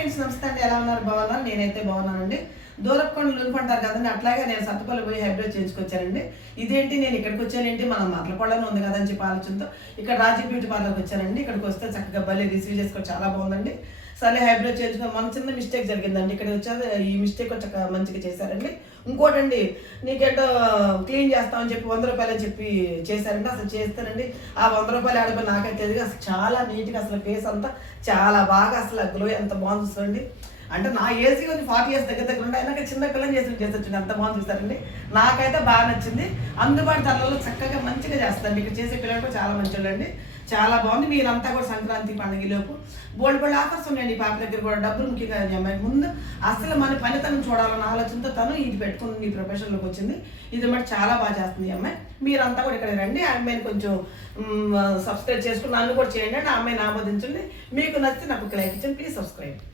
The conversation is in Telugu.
ఫ్రెండ్స్ నమస్తే అండి, ఎలా ఉన్నారు? బాగున్నారు? నేనైతే బాగున్నానండి. దూరపు కొండలు లునుకుంటారు కదండి, అట్లాగే నేను సత్తుపల్లి పోయి హైబ్రిడ్ చేయించుకొచ్చానండి. ఇదేంటి నేను ఇక్కడికి వచ్చానేంటి, మన మతలపాడులోనే ఉంది కదా అని చెప్పి ఆలోచనతో ఇక్కడ రాజీ బ్యూటీ పార్లర్కి వచ్చానండి. ఇక్కడికి వస్తే చక్కగా భలే రిసీవ్ చేసుకోవడం చాలా బాగుందండి. సరే హైబ్రిడ్ చేయించుకో, మన చిన్న మిస్టేక్ జరిగిందండి. ఇక్కడ వచ్చాక ఈ మిస్టేక్ వచ్చాక మంచిగా చేశారండి. ఇంకోటండి, నీకేంటో క్లీన్ చేస్తామని చెప్పి 100 రూపాయలు అని చెప్పి చేశారండి. అసలు చేస్తానండి ఆ 100 రూపాయలు ఆడిపోయి నాకైతే తెలియదు. అసలు చాలా నీట్గా అసలు ఫేస్ అంతా చాలా బాగా అసలు గ్లో ఎంత బాగుంది చూడండి. అంటే నా ఏజ్ కొంచెం 40 ఇయర్స్ దగ్గర ఉంటే అయినా చిన్న పిల్లని చేసి అంత బాగుంది చూస్తారండి. నాకైతే బాగా నచ్చింది. అందుబాటు ధరలలో చక్కగా మంచిగా చేస్తారండి. ఇక్కడ చేసే పిల్లలు కూడా చాలా మంచివాళ్ళండి. చాలా బాగుంది. మీరంతా కూడా సంక్రాంతి పండుగలోపు బోల్డ్ ఆఫర్స్ ఉన్నాయండి. ఈ పాప దగ్గర కూడా డబ్బులు ముఖ్యంగా అమ్మాయి ముందు అసలు మన పనితనం చూడాలన్న ఆలోచనతో తను ఇది పెట్టుకుని ఈ ప్రొఫెషన్లోకి వచ్చింది. ఇది మటు చాలా బాగా చేస్తుంది ఈ అమ్మాయి. మీరంతా కూడా ఇక్కడ రండి. ఆ అమ్మాయిని కొంచెం సబ్స్క్రైబ్ చేసుకుని నన్ను కూడా చేయండి. ఆ అమ్మాయిని ఆమోదించండి. మీకు నచ్చితే నాకు లైక్ ఇచ్చండి. Please subscribe.